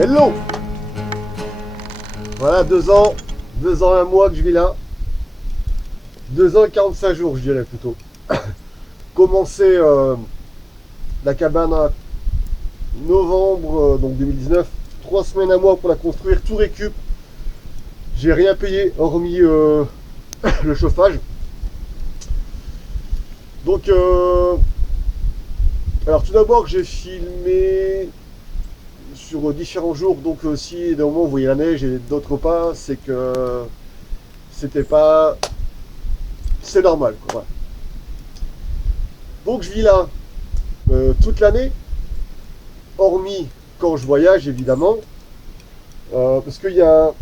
Hello. Voilà, 2 ans, 2 ans, 1 mois que je vis là. 2 ans et 45 jours, je dirais plutôt. Commencé la cabane en novembre donc 2019. 3 semaines, 1 mois pour la construire, tout récup. J'ai rien payé hormis le chauffage. Donc, alors tout d'abord, j'ai filmé sur différents jours. Donc, si d'un moment vous voyez la neige et d'autres pas, c'est que c'était pas. C'est normal, quoi. Donc, je vis là toute l'année, hormis quand je voyage, évidemment. Parce qu'il y a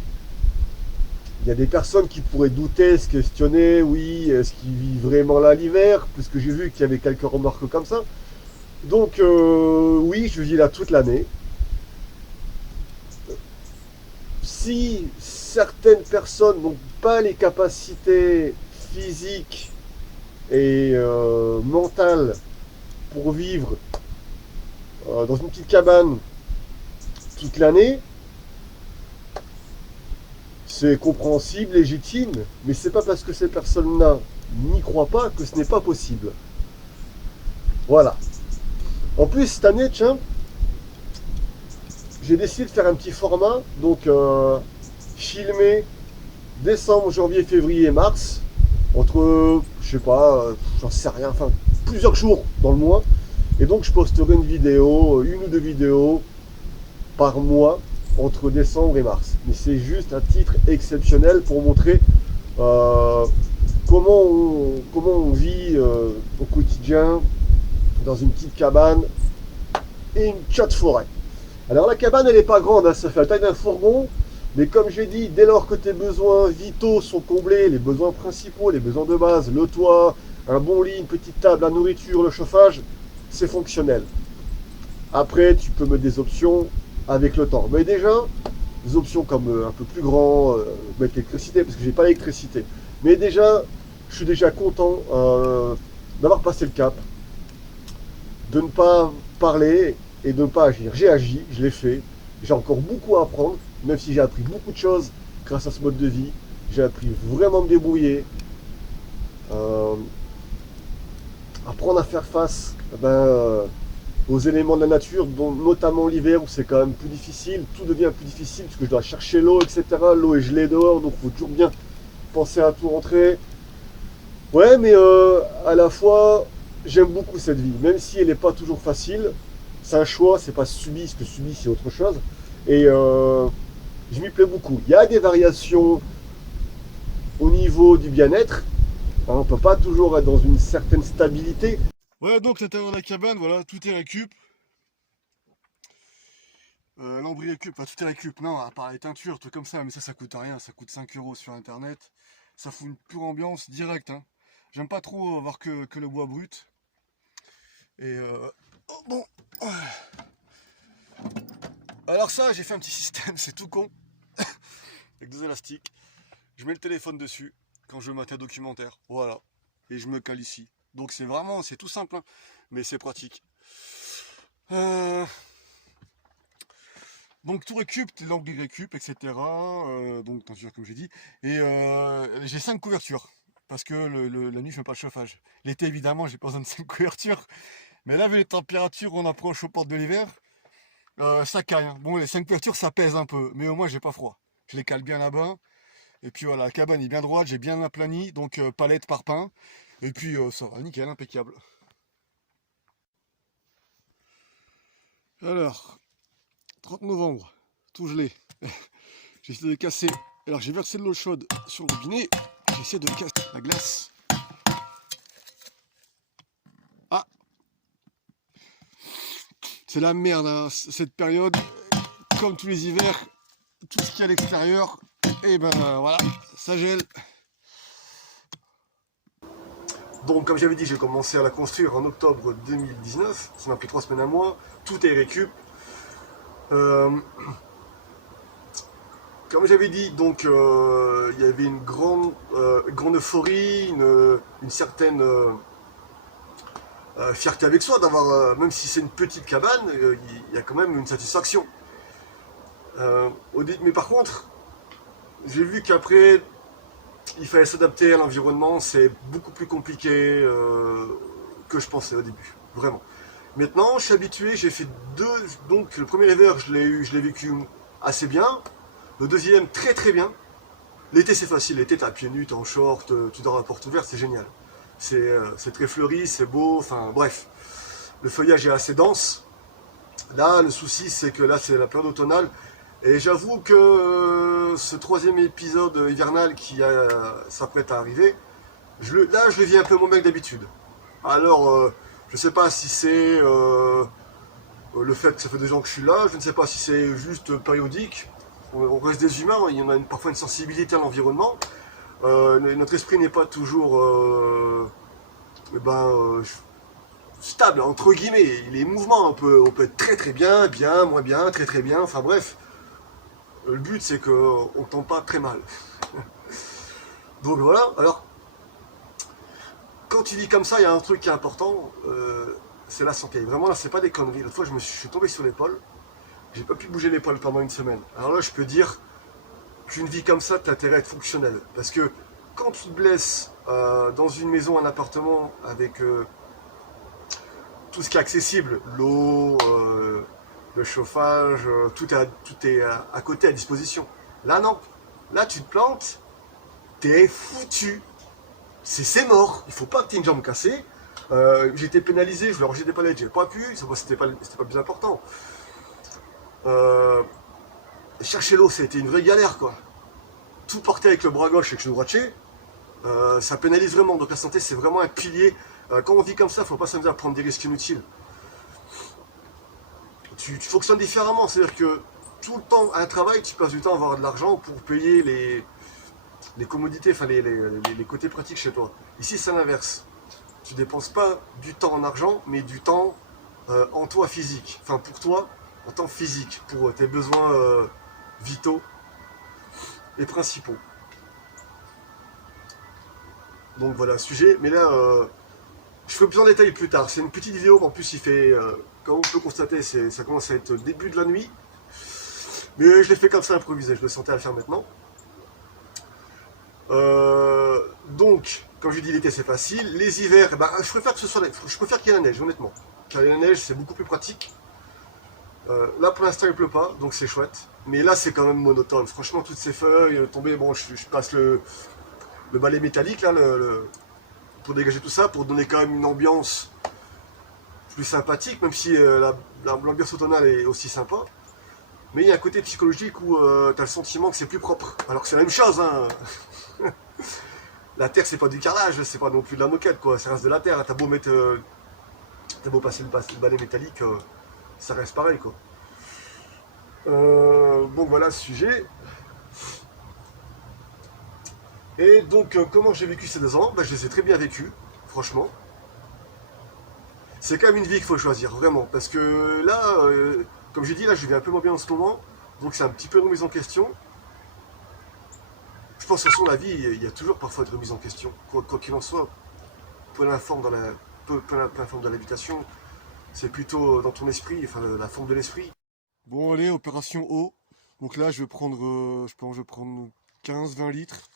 des personnes qui pourraient douter, se questionner, oui, est-ce qu'ils vivent vraiment là l'hiver? Puisque j'ai vu qu'il y avait quelques remarques comme ça. Donc, oui, je vis là toute l'année. Si certaines personnes n'ont pas les capacités physiques et mentales pour vivre dans une petite cabane toute l'année, c'est compréhensible, légitime, mais c'est pas parce que ces personnes-là n'y croient pas que ce n'est pas possible. Voilà. En plus, cette année, tiens, j'ai décidé de faire un petit format, donc filmer décembre, janvier, février, mars, entre, je sais pas, j'en sais rien, enfin, plusieurs jours dans le mois. Et donc, je posterai une vidéo, 1 ou 2 vidéos par mois entre décembre et mars. Mais c'est juste un titre exceptionnel pour montrer euh, comment on vit au quotidien dans une petite cabane et une tchotte forêt. Alors la cabane elle n'est pas grande, hein, ça fait la taille d'un fourgon, mais comme j'ai dit, dès lors que tes besoins vitaux sont comblés, les besoins principaux, les besoins de base, le toit, un bon lit, une petite table, la nourriture, le chauffage, c'est fonctionnel. Après, tu peux mettre des options avec le temps. Mais déjà, des options comme un peu plus grand, mettre l'électricité, parce que j'ai pas l'électricité. Mais déjà, je suis déjà content d'avoir passé le cap, de ne pas parler et de ne pas agir. J'ai agi, je l'ai fait. J'ai encore beaucoup à apprendre, même si j'ai appris beaucoup de choses grâce à ce mode de vie. J'ai appris vraiment à me débrouiller, euh, apprendre à faire face aux éléments de la nature, dont notamment l'hiver où c'est quand même plus difficile. Tout devient plus difficile parce que je dois chercher l'eau, etc. L'eau est gelée dehors, donc il faut toujours bien penser à tout rentrer. Ouais, mais à la fois, j'aime beaucoup cette vie, même si elle n'est pas toujours facile. C'est un choix, c'est pas subi, ce que subi c'est autre chose. Et je m'y plais beaucoup. Il y a des variations au niveau du bien-être. Hein, on ne peut pas toujours être dans une certaine stabilité. Voilà, donc l'intérieur de la cabane, voilà, tout est récup. Lambris récup, enfin tout est récup, non, à part les teintures, trucs comme ça, mais ça coûte rien, ça coûte 5 euros sur internet. Ça fout une pure ambiance directe, hein. J'aime pas trop avoir que le bois brut. Et oh, bon. Alors ça, j'ai fait un petit système, c'est tout con, avec des élastiques. Je mets le téléphone dessus quand je veux mater un documentaire, voilà. Et je me cale ici. Donc c'est vraiment, c'est tout simple, hein, mais c'est pratique. Donc tout récup, l'angle récup, etc. Donc teinture comme j'ai dit. Et j'ai 5 couvertures. Parce que la nuit je fais pas le chauffage. L'été évidemment j'ai pas besoin de 5 couvertures. Mais là vu les températures, on approche aux portes de l'hiver. Ça caille, hein. Bon les 5 couvertures ça pèse un peu. Mais au moins j'ai pas froid. Je les cale bien là-bas. Et puis voilà, la cabane est bien droite, j'ai bien aplani. Donc palette par pain. Et puis ça va, nickel, impeccable. Alors, 30 novembre, tout gelé. J'ai essayé de casser. Alors j'ai versé de l'eau chaude sur le robinet. J'ai essayé de casser la glace. Ah, c'est la merde, hein, cette période. Comme tous les hivers, tout ce qu'il y a à l'extérieur, et ben voilà, ça gèle. Donc comme j'avais dit, j'ai commencé à la construire en octobre 2019. Ça m'a pris 3 semaines, 1 mois. Tout est récup. Comme j'avais dit, donc il y avait une grande euphorie, une certaine fierté avec soi d'avoir, même si c'est une petite cabane, il y a quand même une satisfaction. Mais par contre, j'ai vu qu'après, il fallait s'adapter à l'environnement, c'est beaucoup plus compliqué que je pensais au début, vraiment. Maintenant, je suis habitué, j'ai fait deux, donc le premier hiver, je l'ai vécu assez bien, le deuxième, très très bien. L'été, c'est facile, l'été, t'es à pieds nus, t'es en short, tu dors à la porte ouverte, c'est génial. C'est très fleuri, c'est beau, enfin bref. Le feuillage est assez dense. Là, le souci, c'est que là, c'est la période automnale. Et j'avoue que ce troisième épisode hivernal qui s'apprête à arriver, là, je le vis un peu moins bien que d'habitude. Alors, je ne sais pas si c'est le fait que ça fait 2 ans que je suis là, je ne sais pas si c'est juste périodique. On reste des humains, il y en a parfois une sensibilité à l'environnement. Notre esprit n'est pas toujours stable, entre guillemets. Les mouvements, on peut être très très bien, bien, moins bien, très très bien, enfin bref. Le but, c'est qu'on ne tombe pas très mal. Donc voilà, alors, quand tu dis comme ça, il y a un truc qui est important, c'est la santé. Vraiment, là, c'est pas des conneries. L'autre fois, je suis tombé sur l'épaule, j'ai pas pu bouger l'épaule pendant une semaine. Alors là, je peux dire qu'une vie comme ça, t'as intérêt à être fonctionnel. Parce que quand tu te blesses dans une maison, un appartement, avec tout ce qui est accessible, l'eau, le chauffage, tout est à côté, à disposition. Là, non. Là, tu te plantes, t'es foutu. C'est mort. Il faut pas que tu aies une jambe cassée. J'ai été pénalisé, je voulais ranger des palettes, j'ai pas pu, c'était pas le plus important. Chercher l'eau, c'était une vraie galère, quoi. Tout porter avec le bras gauche et le genou droitier, ça pénalise vraiment. Donc la santé, c'est vraiment un pilier. Quand on vit comme ça, il ne faut pas s'amuser à prendre des risques inutiles. Tu fonctionnes différemment, c'est-à-dire que tout le temps à un travail, tu passes du temps à avoir de l'argent pour payer les commodités, enfin les côtés pratiques chez toi. Ici, c'est l'inverse. Tu dépenses pas du temps en argent, mais du temps en toi physique. Enfin, pour toi, en temps physique, pour tes besoins vitaux et principaux. Donc voilà, sujet. Mais là, je ferai plus en détail plus tard. C'est une petite vidéo, en plus il fait, comme on peut constater, ça commence à être début de la nuit. Mais je l'ai fait comme ça improvisé, je le sentais à le faire maintenant. Donc, comme je dis, l'été c'est facile. Les hivers, je préfère que je préfère qu'il y ait la neige, honnêtement. Car la neige c'est beaucoup plus pratique. Là pour l'instant il pleut pas, donc c'est chouette. Mais là c'est quand même monotone. Franchement, toutes ces feuilles tombées, bon, je passe le balai métallique là, pour dégager tout ça, pour donner quand même une ambiance plus sympathique, même si l'ambiance automnale est aussi sympa. Mais il y a un côté psychologique où tu as le sentiment que c'est plus propre. Alors que c'est la même chose, hein. La terre, c'est pas du carrelage, c'est pas non plus de la moquette, quoi. Ça reste de la terre. T'as beau passer le balai métallique, ça reste pareil, quoi. Bon, voilà le sujet. Et donc, comment j'ai vécu ces 2 ans? Je les ai très bien vécus, franchement. C'est quand même une vie qu'il faut choisir, vraiment. Parce que là, comme j'ai dit, là, je vais un peu moins bien en ce moment. Donc, c'est un petit peu une remise en question. Je pense que de toute façon, la vie, il y a toujours parfois de remise en question. Quoi qu'il en soit, peu l'informe de l'habitation, c'est plutôt dans ton esprit, enfin, la forme de l'esprit. Bon, allez, opération eau. Donc là, je pense que je vais prendre 15-20 litres.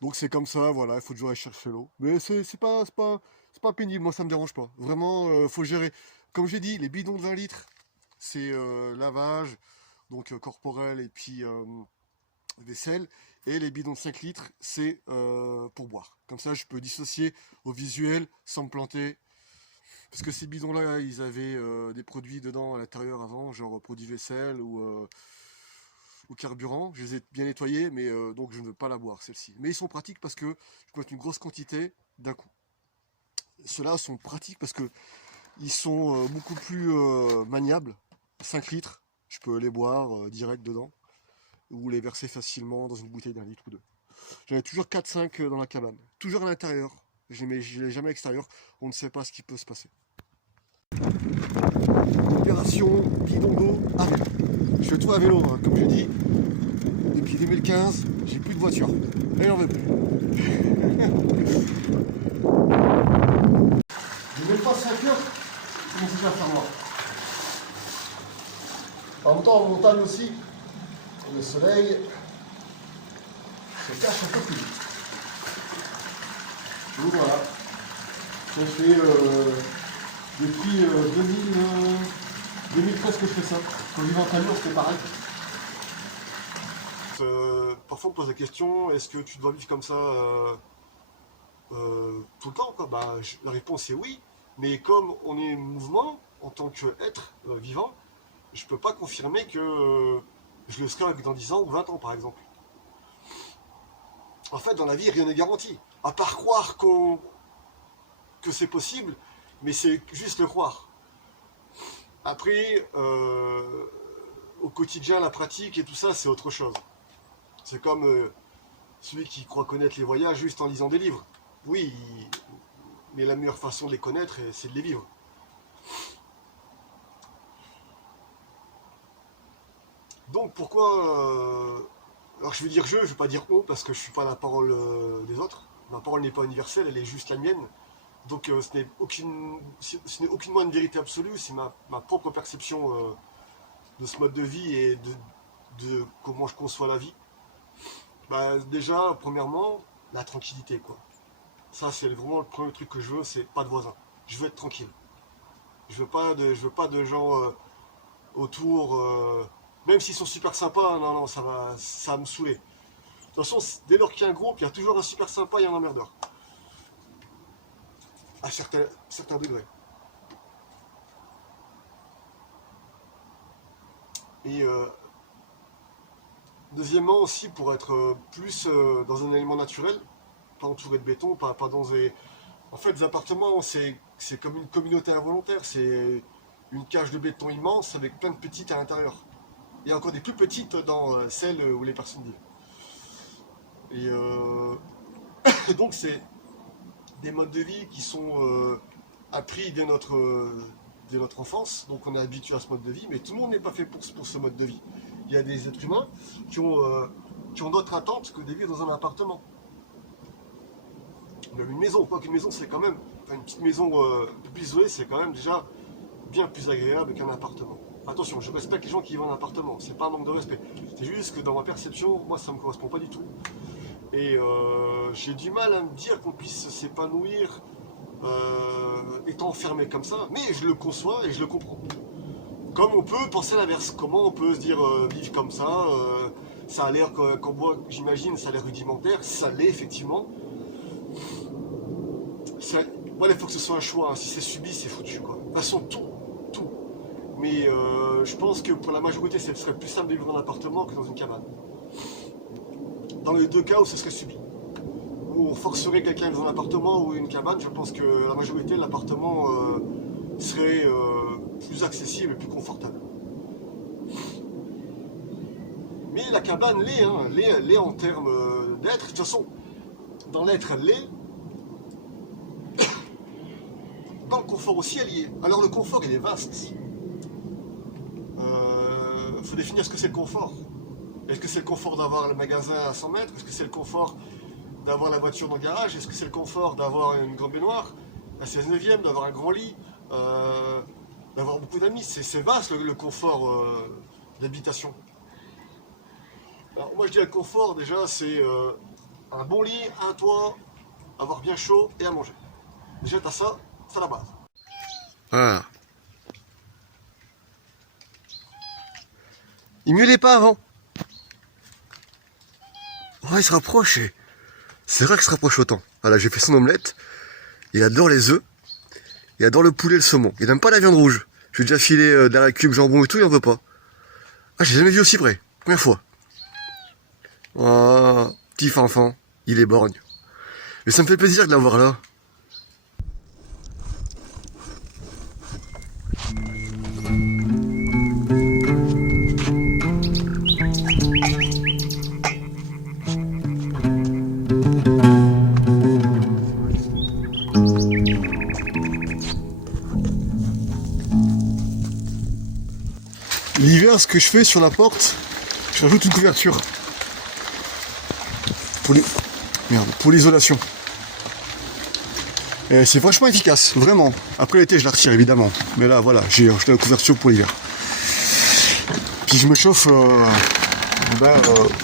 Donc c'est comme ça, voilà, il faut toujours aller chercher l'eau. Mais c'est pas pénible, moi ça me dérange pas. Vraiment, faut gérer. Comme j'ai dit, les bidons de 20 litres, c'est lavage, donc corporel et puis vaisselle. Et les bidons de 5 litres, c'est pour boire. Comme ça, je peux dissocier au visuel sans me planter. Parce que ces bidons-là, ils avaient des produits dedans à l'intérieur avant, genre produits vaisselle ou carburant. Je les ai bien nettoyés, mais donc je ne veux pas la boire, celle-ci. Mais ils sont pratiques parce que je peux mettre une grosse quantité d'un coup. Ceux-là sont pratiques parce que ils sont beaucoup plus maniables. 5 litres, je peux les boire direct dedans ou les verser facilement dans une bouteille d'1 litre ou 2. J'en ai toujours 4-5 dans la cabane. Toujours à l'intérieur. Je ne les jamais à l'extérieur. On ne sait pas ce qui peut se passer. Opération bidon d'eau à vélo. Je fais tout à vélo, hein. Comme je dis. Depuis 2015, j'ai plus de voiture. Et j'en veux plus. Je ne mets pas 5 heures, je commence déjà à faire noir. En même temps, en montagne aussi, le soleil se cache un peu plus. Donc voilà, ça fait depuis 2013 que je fais ça. Quand je vivais en Talure, c'était pareil. Parfois on me pose la question, est-ce que tu dois vivre comme ça tout le temps quoi? Bah, la réponse est oui, mais comme on est mouvement en tant qu'être vivant, je peux pas confirmer que je le serai dans 10 ans ou 20 ans par exemple. En fait, dans la vie, rien n'est garanti. À part croire que c'est possible, mais c'est juste le croire. Après, au quotidien, la pratique et tout ça, c'est autre chose. C'est comme celui qui croit connaître les voyages juste en lisant des livres. Oui, mais la meilleure façon de les connaître, c'est de les vivre. Donc pourquoi... alors je vais dire je ne vais pas dire on, parce que je ne suis pas la parole des autres. Ma parole n'est pas universelle, elle est juste la mienne. Donc ce n'est aucunement une vérité absolue, c'est ma propre perception de ce mode de vie et de comment je conçois la vie. Bah, déjà, premièrement, la tranquillité, quoi. Ça, c'est vraiment le premier truc que je veux, c'est pas de voisins. Je veux être tranquille. Je veux pas de gens autour, même s'ils sont super sympas, non, ça va me saouler. De toute façon, dès lors qu'il y a un groupe, il y a toujours un super sympa et un emmerdeur. À certains degrés. Et deuxièmement aussi, pour être plus dans un élément naturel, pas entouré de béton, pas dans des... En fait, les appartements, c'est comme une communauté involontaire, c'est une cage de béton immense avec plein de petites à l'intérieur. Il y a encore des plus petites dans celles où les personnes vivent. Et donc c'est des modes de vie qui sont appris dès notre enfance, donc on est habitué à ce mode de vie, mais tout le monde n'est pas fait pour ce mode de vie. Il y a des êtres humains qui ont d'autres attentes que de vivre dans un appartement. Même une maison, quoi qu'une maison c'est quand même, une petite maison un peu plus isolée, c'est quand même déjà bien plus agréable qu'un appartement. Attention, je respecte les gens qui vivent en appartement, c'est pas un manque de respect. C'est juste que dans ma perception, moi ça me correspond pas du tout. Et j'ai du mal à me dire qu'on puisse s'épanouir étant enfermé comme ça, mais je le conçois et je le comprends. Comme on peut penser l'inverse, comment on peut se dire vivre comme ça, ça a l'air, quand moi j'imagine, ça a l'air rudimentaire, ça l'est effectivement. Voilà, il faut que ce soit un choix, hein. Si c'est subi, c'est foutu quoi. De toute façon, tout. Mais je pense que pour la majorité, ce serait plus simple de vivre dans un appartement que dans une cabane. Dans les deux cas où ce serait subi. Où on forcerait quelqu'un à vivre dans un appartement ou une cabane, je pense que la majorité de l'appartement serait plus accessible et plus confortable. Mais la cabane l'est, hein, l'est en termes d'être. De toute façon, dans l'être, elle l'est. Dans le confort aussi, elle y est. Alors le confort, il est vaste. Il faut définir ce que c'est le confort. Est-ce que c'est le confort d'avoir le magasin à 100 mètres? Est-ce que c'est le confort d'avoir la voiture dans le garage? Est-ce que c'est le confort d'avoir une grande baignoire, la 16e, d'avoir un grand lit, d'avoir beaucoup d'amis? C'est vaste le confort d'habitation. Alors moi je dis le confort déjà, c'est un bon lit, un toit, avoir bien chaud et à manger. Déjà t'as ça, c'est la base. Ah. Il miaulait pas avant. Ouais, il se rapproche et... C'est rare qu'il se rapproche autant. Voilà, j'ai fait son omelette. Il adore les œufs. Il adore le poulet et le saumon. Il n'aime pas la viande rouge. Je lui ai déjà filé de la cube, jambon et tout, il en veut pas. Ah, j'ai jamais vu aussi près. Première fois. Oh, petit fanfan. Il est borgne. Mais ça me fait plaisir de l'avoir là. L'hiver, ce que je fais sur la porte, je rajoute une couverture pour l'isolation. Et c'est vachement efficace, vraiment. Après l'été, je la retire évidemment. Mais là, voilà, j'ai rajouté la couverture pour l'hiver. Puis je me chauffe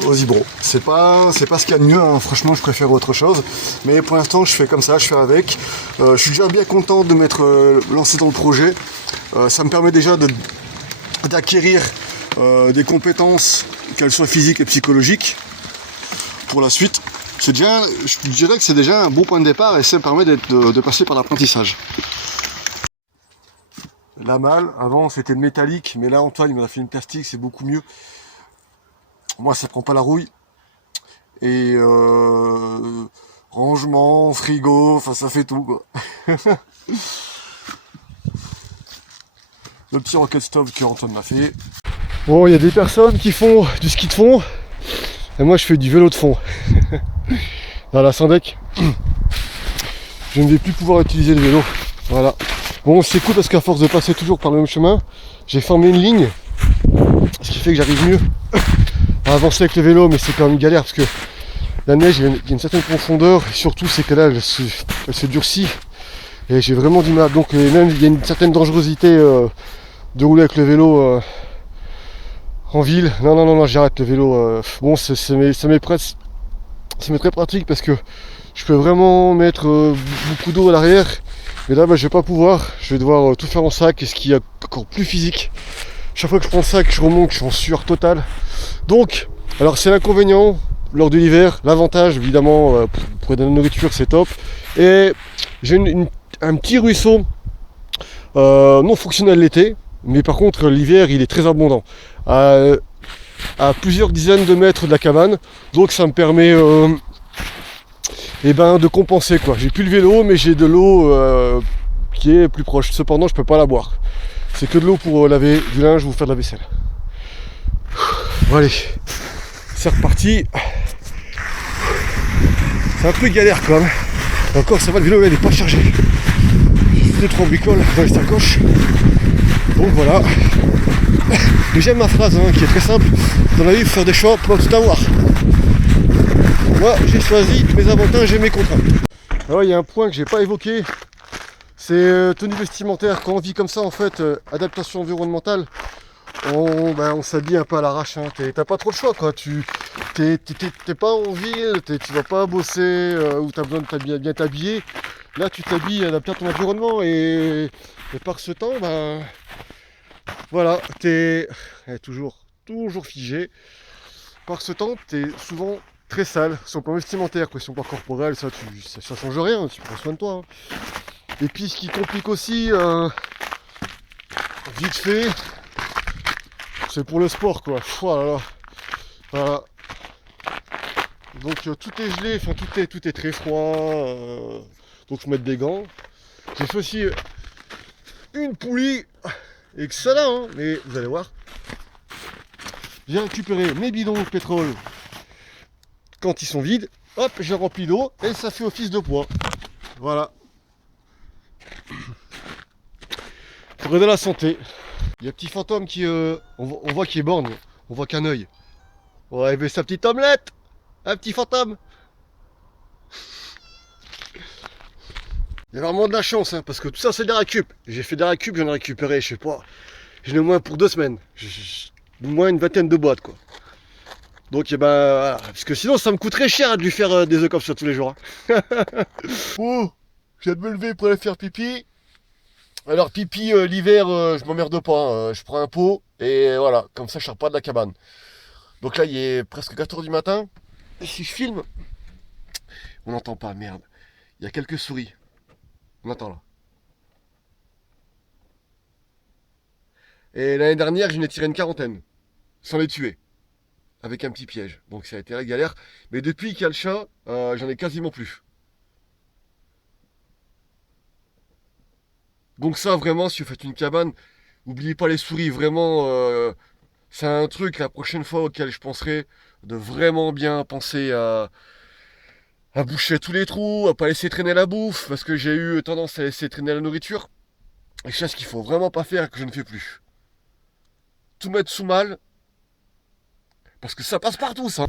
aux hydros. C'est pas ce qu'il y a de mieux, hein. Franchement je préfère autre chose. Mais pour l'instant je fais comme ça, je fais avec. Je suis déjà bien content de m'être lancé dans le projet. Ça me permet déjà d'acquérir des compétences, qu'elles soient physiques et psychologiques, pour la suite. Je dirais que c'est déjà un bon point de départ et ça me permet de passer par l'apprentissage. La malle, avant c'était métallique, mais là Antoine il m'a fait une plastique, c'est beaucoup mieux. Moi ça prend pas la rouille. Et rangement, frigo, enfin ça fait tout quoi. Le petit rocket stove que Antoine m'a fait. Bon, il y a des personnes qui font du ski de fond, et moi je fais du vélo de fond. Dans la Sandec, je ne vais plus pouvoir utiliser le vélo. Voilà. Bon, c'est cool parce qu'à force de passer toujours par le même chemin, j'ai formé une ligne, ce qui fait que j'arrive mieux à avancer avec le vélo, mais c'est quand même une galère parce que la neige, il y a une certaine profondeur, et surtout c'est que là, elle se durcit, et j'ai vraiment du mal. Donc même il y a une certaine dangerosité de rouler avec le vélo en ville. Non, j'arrête le vélo. Bon, ça m'est très pratique parce que je peux vraiment mettre beaucoup d'eau à l'arrière. Mais là, je vais pas pouvoir. Je vais devoir tout faire en sac, et ce qui est encore plus physique. Chaque fois que je prends le sac, je remonte, je suis en sueur totale. Donc, alors c'est l'inconvénient lors de l'hiver. L'avantage, évidemment, pour de la nourriture, c'est top. Et j'ai un petit ruisseau non fonctionnel l'été. Mais par contre, l'hiver, il est très abondant. À plusieurs dizaines de mètres de la cabane. Donc ça me permet de compenser quoi. J'ai plus le vélo, mais j'ai de l'eau qui est plus proche. Cependant, je peux pas la boire. C'est que de l'eau pour laver du linge ou faire de la vaisselle. Bon, allez, c'est reparti. C'est un peu galère quand même. Encore ça va, le vélo là, il est pas chargé. J'ai fait 2-3 bricoles dans les sacoches. Donc voilà. Mais j'aime ma phrase qui est très simple. Dans la vie, il faut faire des choix pour tout avoir. Moi, j'ai choisi mes avantages et mes contraintes. Alors, il y a un point que j'ai pas évoqué. C'est tenue vestimentaire. Quand on vit comme ça, en fait, adaptation environnementale, on s'habille un peu à l'arrache. T'as pas trop le choix, quoi. T'es pas en ville, tu vas pas bosser où t'as besoin de bien t'habiller. Là, tu t'habilles adapté à ton environnement et par ce temps, voilà, t'es toujours figé. Par ce temps, t'es souvent très sale, sur le plan vestimentaire, question pas corporelle, ça change rien, tu prends soin de toi. Et puis ce qui complique aussi, vite fait, c'est pour le sport quoi. Voilà. Voilà. Donc tout est gelé, enfin tout est très froid. Donc je mets des gants. J'ai fait aussi une poulie. Excellent, mais vous allez voir. J'ai récupéré mes bidons de pétrole quand ils sont vides. Hop, j'ai rempli d'eau et ça fait office de poids. Voilà. Pour aider la santé. Il y a un petit fantôme qui, on voit qu'il est borgne. On voit qu'un œil. Ouais, mais sa petite omelette. Un petit fantôme. Il y a vraiment de la chance, parce que tout ça c'est des récup. J'ai fait des récup, j'en ai récupéré, je sais pas. J'en ai au moins pour 2 semaines. Au moins une vingtaine de boîtes quoi. Donc voilà. Parce que sinon ça me coûterait cher de lui faire des œufs comme ça tous les jours. Oh, je viens de me lever pour aller faire pipi. Alors pipi l'hiver je m'emmerde pas. Je prends un pot et voilà, comme ça je sors pas de la cabane. Donc là il est presque 4h du matin. Et si je filme, on n'entend pas, merde. Il y a quelques souris. On attend là. Et l'année dernière, je n'ai tiré une 40aine. Sans les tuer. Avec un petit piège. Donc ça a été la galère. Mais depuis qu'il y a le chat, j'en ai quasiment plus. Donc ça, vraiment, si vous faites une cabane, n'oubliez pas les souris. Vraiment, c'est un truc la prochaine fois auquel je penserai de vraiment bien penser à boucher tous les trous, à pas laisser traîner la bouffe, parce que j'ai eu tendance à laisser traîner la nourriture. Et c'est ce qu'il faut vraiment pas faire, que je ne fais plus. Tout mettre sous malle, parce que ça passe partout ça.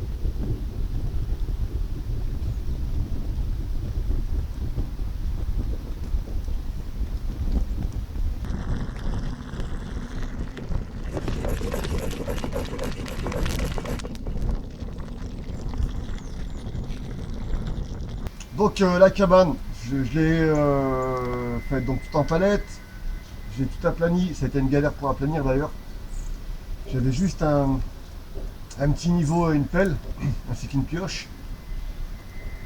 Donc la cabane, je l'ai faite donc tout en palette. J'ai tout aplani. Ça a été une galère pour aplanir d'ailleurs. J'avais juste un petit niveau, une pelle, ainsi qu'une pioche.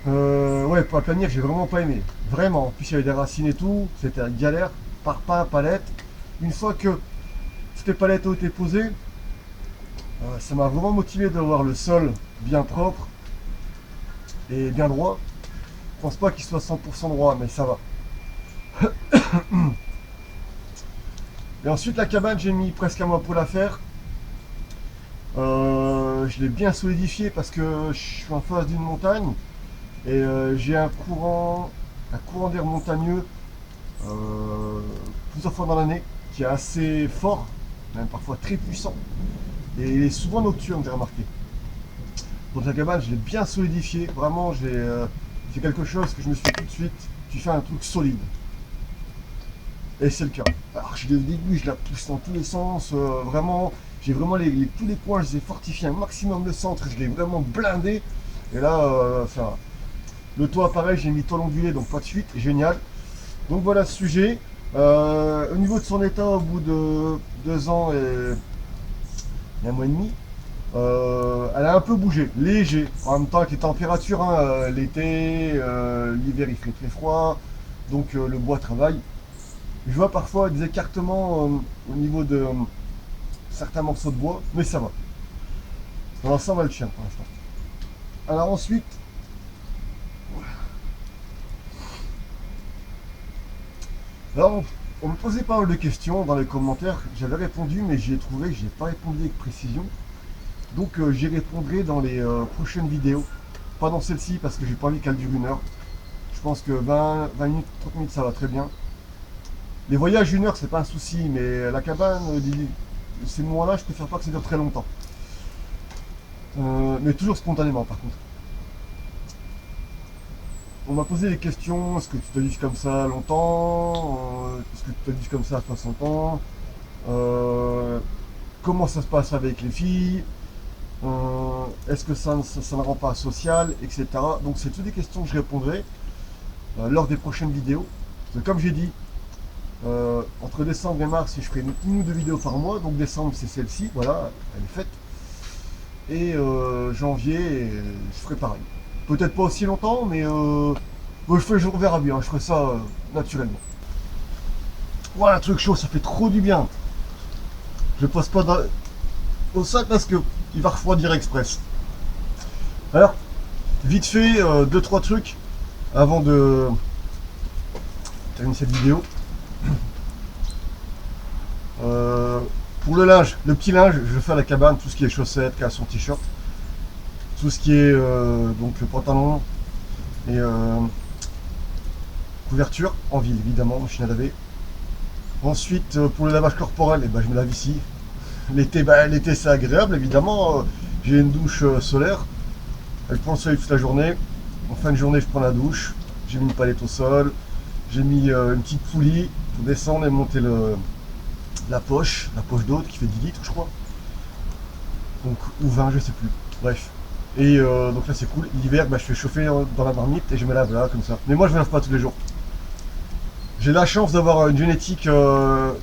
Ouais, pour aplanir, j'ai vraiment pas aimé. Vraiment. En plus, il y avait des racines et tout. C'était une galère. Parpaing, palette. Une fois que toutes les palettes ont été posées, ça m'a vraiment motivé d'avoir le sol bien propre et bien droit. Je pense pas qu'il soit 100% droit, mais ça va. Et ensuite, la cabane, j'ai mis presque un mois pour la faire. Je l'ai bien solidifié parce que je suis en face d'une montagne et j'ai un courant d'air montagneux plusieurs fois dans l'année qui est assez fort, même parfois très puissant. Et il est souvent nocturne, j'ai remarqué. Donc la cabane, je l'ai bien solidifié. Vraiment, c'est quelque chose que je me suis dit tout de suite. Tu fais un truc solide. Et c'est le cas. Alors, au début, je la pousse dans tous les sens. Vraiment, j'ai vraiment tous les coins, je les ai fortifiés un maximum. Le centre, je l'ai vraiment blindé. Et là, ça. Le toit, pareil, j'ai mis toile ondulé, donc pas de suite. Génial. Donc voilà ce sujet. Au niveau de son état, au bout de 2 ans et un mois et demi, elle a un peu bougé, léger. En même temps avec les températures, hein, l'été, l'hiver il fait très froid, donc le bois travaille. Je vois parfois des écartements au niveau de certains morceaux de bois, mais ça va. Dans l'ensemble, elle tient pour l'instant. Alors ensuite, alors, on me posait pas mal de questions dans les commentaires. J'avais répondu, mais j'ai trouvé que je n'ai pas répondu avec précision. Donc j'y répondrai dans les prochaines vidéos. Pas dans celle-ci parce que j'ai pas envie qu'elle dure 1 heure. Je pense que 20 minutes, 30 minutes ça va très bien. Les voyages 1 heure c'est pas un souci, mais la cabane, ces moments-là, je préfère pas que ça dure très longtemps. Mais toujours spontanément par contre. On m'a posé des questions, est-ce que tu te vis comme ça longtemps, est-ce que tu te vis comme ça à 60 ans, comment ça se passe avec les filles, est-ce que ça ne rend pas social, etc. Donc c'est toutes des questions que je répondrai lors des prochaines vidéos. Donc, comme j'ai dit, entre décembre et mars, je ferai une ou 2 vidéos par mois. Donc décembre c'est celle-ci, voilà, elle est faite. Et janvier, je ferai pareil. Peut-être pas aussi longtemps, mais je verrai bien, je ferai ça naturellement. Voilà, un truc chaud, ça fait trop du bien. Je passe pas au sac parce que il va refroidir express. Alors, vite fait, 2-3 trucs avant de terminer cette vidéo. Pour le linge, le petit linge, je vais faire la cabane, tout ce qui est chaussettes, caleçon, t-shirt, tout ce qui est donc pantalon et couverture en ville évidemment, machine à laver. Ensuite pour le lavage corporel, je me lave ici. L'été, c'est agréable évidemment. J'ai une douche solaire. Je prends le soleil toute la journée. En fin de journée, je prends la douche. J'ai mis une palette au sol. J'ai mis une petite poulie pour descendre et monter la poche d'eau qui fait 10 litres, je crois. Donc, ou 20, je sais plus. Bref. Et donc là, c'est cool. L'hiver, je fais chauffer dans la marmite et je me lave là, comme ça. Mais moi, je me lave pas tous les jours. J'ai la chance d'avoir une génétique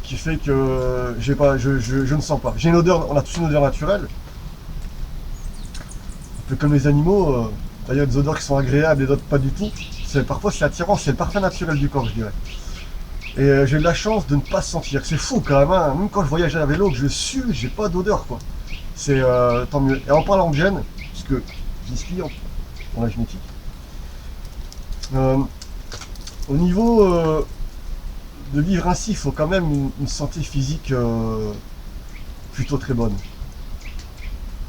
qui fait que je ne sens pas. J'ai une odeur, on a tous une odeur naturelle. Un peu comme les animaux, il y a des odeurs qui sont agréables et d'autres pas du tout. Parfois c'est attirant, c'est le parfum naturel du corps, je dirais. Et j'ai eu la chance de ne pas sentir. C'est fou quand même, hein. Même quand je voyage à vélo, que je sue, j'ai pas d'odeur quoi. C'est tant mieux. Et en parlant de gènes, puisque j'y dans la génétique, au niveau de vivre ainsi, il faut quand même une santé physique plutôt très bonne.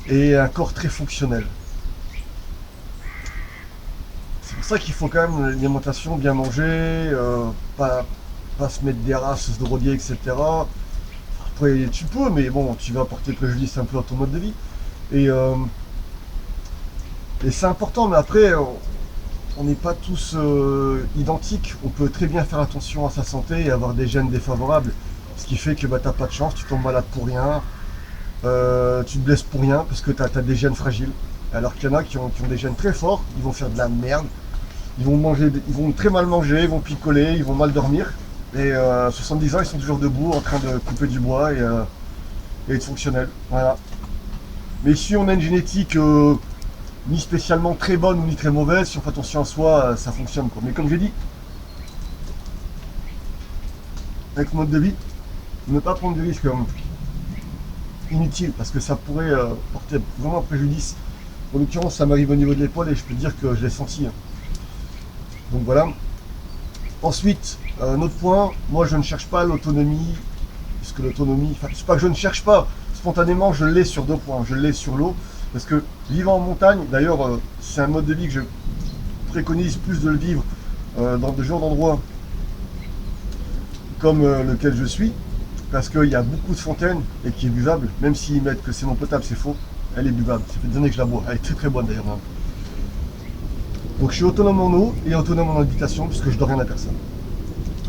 Et un corps très fonctionnel. C'est pour ça qu'il faut quand même une alimentation, bien manger, pas se mettre des races, se droguer, etc. Après, tu peux, mais bon, tu vas apporter préjudice un peu à ton mode de vie. Et c'est important, mais après, on n'est pas tous identiques. On peut très bien faire attention à sa santé et avoir des gènes défavorables. Ce qui fait que t'as pas de chance, tu tombes malade pour rien, tu te blesses pour rien parce que t'as des gènes fragiles. Alors qu'il y en a qui ont des gènes très forts, ils vont faire de la merde. Ils vont manger, ils vont très mal manger, ils vont picoler, ils vont mal dormir. Et 70 ans, ils sont toujours debout en train de couper du bois et être fonctionnels. Voilà. Mais ici, on a une génétique ni spécialement très bonne ni très mauvaise. Si on fait attention à soi, ça fonctionne, quoi. Mais comme j'ai dit, avec le mode de vie, ne pas prendre de risques inutiles parce que ça pourrait porter vraiment un préjudice. En l'occurrence, ça m'arrive au niveau de l'épaule et je peux dire que je l'ai senti. Hein. Donc voilà. Ensuite, un autre point, moi je ne cherche pas l'autonomie, puisque l'autonomie, enfin c'est pas que je ne cherche pas, spontanément je l'ai sur 2 points, je l'ai sur l'eau, parce que vivre en montagne, d'ailleurs c'est un mode de vie que je préconise plus de le vivre dans de genres d'endroits comme lequel je suis, parce qu'il y a beaucoup de fontaines et qui est buvable, même s'ils mettent que c'est non potable, c'est faux, elle est buvable, ça fait des années que je la bois, elle est très très bonne d'ailleurs. Hein. Donc je suis autonome en eau et autonome en habitation puisque je dois rien à personne.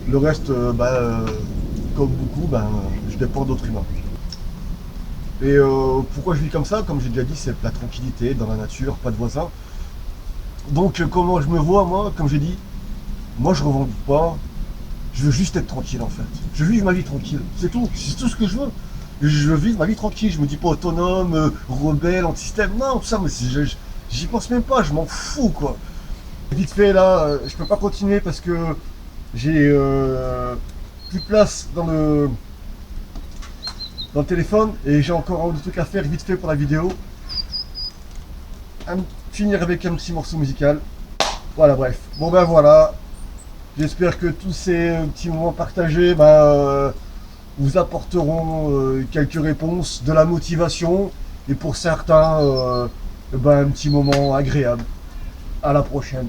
Le reste, comme beaucoup, je dépends d'autres humains. Et pourquoi je vis comme ça? Comme j'ai déjà dit, c'est la tranquillité dans la nature, pas de voisins. Donc comment je me vois moi? Comme j'ai dit, moi je revendique pas, je veux juste être tranquille en fait. Je veux vivre ma vie tranquille, c'est tout ce que je veux. Je veux vivre ma vie tranquille, je me dis pas autonome, rebelle, anti-système, non, ça, mais j'y pense même pas, je m'en fous quoi. Vite fait là, je peux pas continuer parce que j'ai plus de place dans le téléphone et j'ai encore des trucs à faire vite fait pour la vidéo. Finir avec un petit morceau musical. Voilà, bref. Bon ben voilà. J'espère que tous ces petits moments partagés vous apporteront quelques réponses, de la motivation et pour certains un petit moment agréable. À la prochaine.